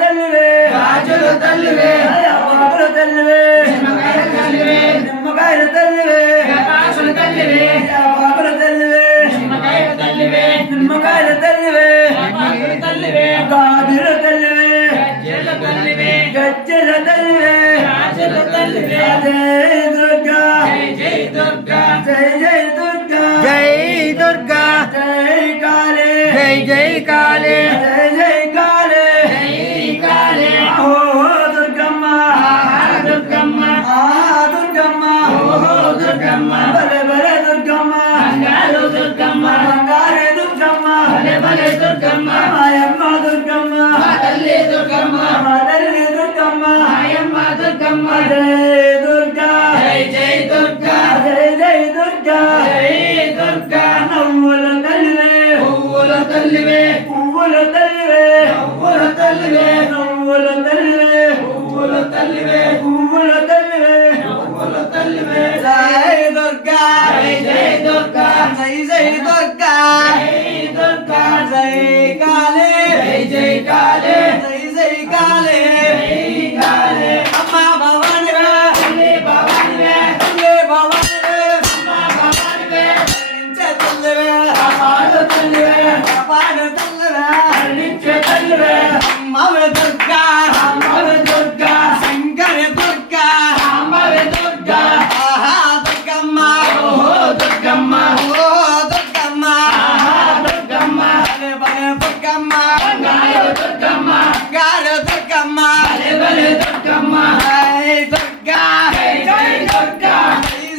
తల్లివే రాజుల తల్లివే బాబుల తల్లివే నిమ్మకాయల తల్లివే నిమ్మకాయల తల్లివే కాసుల తల్లివే బాబుల తల్లివే నిమ్మకాయల తల్లివే నిమ్మకాయల తల్లివే కాసుల తల్లివే గాజుల తల్లివే గజ్జల తల్లివే గజ్జల తల్లివే రాజుల తల్లివే జై దుర్గా జై దుర్గా జై దుర్గా జై దుర్గా జై కాళీ జై కాళీ జై కాళీ జై కాళీ ఓ దుర్గమ్మ దుర్గమ్మ దుర్గమ్మ ఓహో దుర్గమ్మ బలే బలే దుర్గమ్మ బంగారు దుర్గమ్మ బంగారే దుర్గమ్మ భలే భలే దుర్గమ్మ మాయమ్మ దుర్గమ్మ మా తల్లి దుర్గమ్మ మా తల్లి దుర్గమ్మ మాయమ్మ దుర్గమ్మ జై దుర్గా జై దుర్గా జై దుర్గా జై దుర్గా నవ్వుల తల్లివే పువ్వుల తల్లివే పువ్వుల తల్లివే పువ్వుల తల్లివే నవ్వుల తల్లివే పువ్వుల తల్లివే పువ్వుల తల్లివే పువ్వుల తల్లివే జై దుర్గా జై దుర్గా జై దుర్గా జై దుర్గా జై కాళీ జై కాళీ జై కాళీ జై కాళీ అమ్మ భవానివే తల్లి భవానివే తల్లి భవానివే అమ్మ భవానివే కరుణించే తల్లివే కాపాడు తల్లివే కాపాడు తల్లివే కరుణించే తల్లివే అమ్మవే దుర్గా అమ్మవే దుర్గా శంకరి దుర్గా అమ్మవే దుర్గా ఆహా దుర్గమ్మ ఓహో దుర్గమ్మ ఓ దుర్గమ్మ ఆహా దుర్గమ్మ భలే భలే దుర్గమ్మ బంగారు దుర్గమ్మ గారు దుర్గమ్మ భలే భలే దుర్గమ్మ జై దుర్గా జై దుర్గా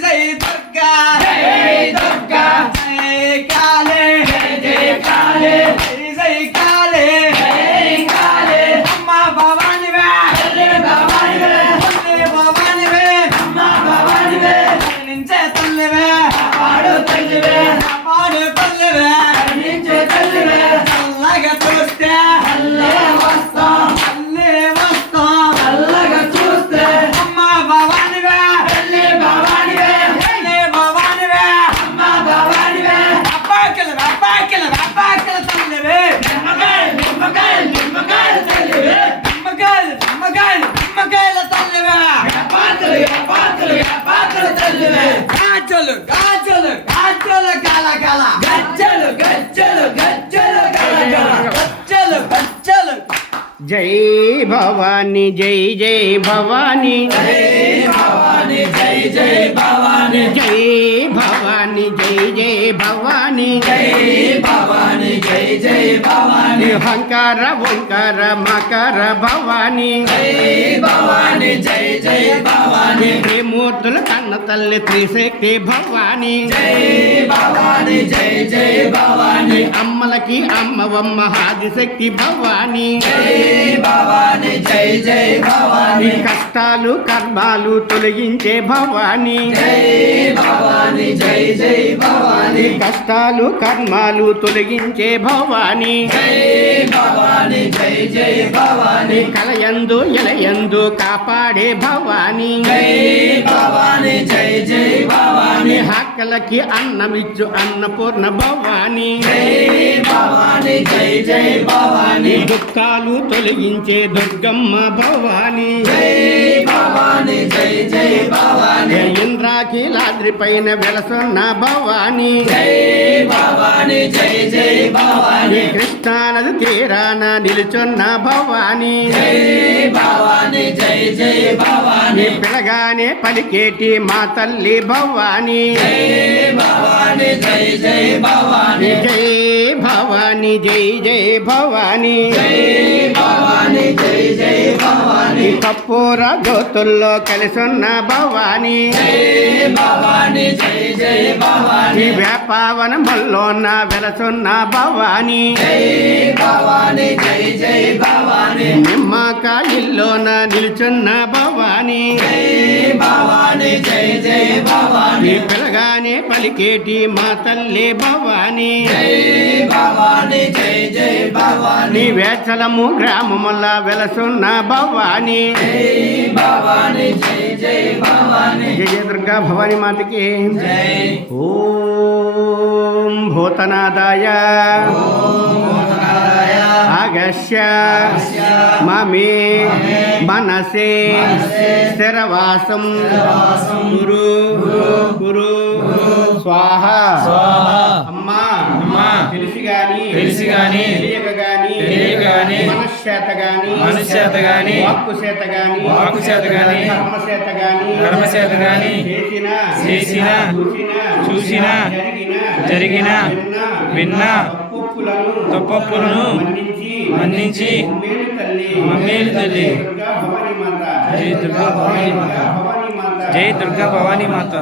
జై దుర్గా జై దుర్గా జై కాళీ జై కాళీ జై కాళీ జై కాళీ అమ్మ భవానివే తల్లి భవానివే తల్లి భవానివే అమ్మ భవానివే కరుణించే తల్లివే కాపాడు తల్లివే కాపాడు తల్లివే కరుణించే తల్లివే చల్లగా చూస్తే చల్లగా వస్తాం తల్లి వస్తాం చల్లగా చూస్తే అమ్మ భవానివే తల్లి భవానివే తల్లి భవానివే అమ్మ భవానివే అబ్బాకిల తల్లివే నిమ్మకాయలు నిమ్మకాయలు నిమ్మకాయలు తల్లివే నిమ్మకాయల తల్లివే పాత్రలు తల్లివే గాజులు గాజులు గాజులు గల గల గజ్జలు గజ్జలు గజ్జలు గలగల గజ్జలు గజ్జలు జై భవాని జై జై భవాని జై భవాని జై జై భవాని జై భవాని జై జై భవాని జై భవాని జై జై భవాని హంకార ఓంకార మకర భవాని జై భవాని జై జై భవాని త్రిమూర్తుల కన్న తల్లి త్రిశక్తి భవాని జై భవాని జై జై భవాని అమ్మలకి అమ్మవమ్మ ఆదిశక్తి భవాని జై భవాని జై జై భవాని కష్టాలు కర్మాలు తొలగించే భవాని జై భవాని జై జై భవాని కష్టాలు కర్మాలు తొలగించే భవాని జై భవాని జై జై భవాని కలయందు ఎలయందు కాపాడే భవాని జై భవాని జై జై భవాని హక్కలకి అన్నమిచ్చు అన్నపూర్ణ భవాని జై భవాని జై జై భవాని దుఃఖాలు తొలగించే దుర్గమ్మ భవాని జై భవాని జై జై భవాని ఇంద్రాకిలాద్రి పైన వెలసొన్న భవాని జై భవాని జై జై భవాని కృష్ణానది తీరాన నిలుచున్న భవాని జై భవాని జై జై భవాని పిలగానే పలికేటి మా తల్లి భవాని జై భవాని జై జై భవాని జై భవాని జై జై భవాని జై భవాని జై జై భవాని కప్పూర జ్యోతుల్లో కలిసున్న భవాని జై భవాని జై జై భవాని వేపావనముల్లోన వెలసున్న భవాని జై భవాని జై జై భవాని నిమ్మకాయల్లోన నిలుచున్న భవాని జై భవాని జై జై భవాని పిలగానే పలికేటి మా తల్లి భవాని జై భవాని జై జై భవాని వేచలము గ్రామముల వెలసున్న భవాని జై భవాని జై జై భవాని జయ దుర్గా భవాని మాతకి జై ఓం భూతనాదాయ ఓం భూతనాదాయ ఆగ యస్య మమే మనసే స్థిరవాసం గురు గురు స్వాహ అమ్మా తెలిసి గాని తెలియక గాని మనశ్చేత గాని వాక్కు చేత గాని కర్మ చేత గాని చేసిన చూసిన జరిగిన విన్న తప్పొప్పులను మన్నించి మమ్మేలు తల్లి జై దుర్గా భవానీ మాత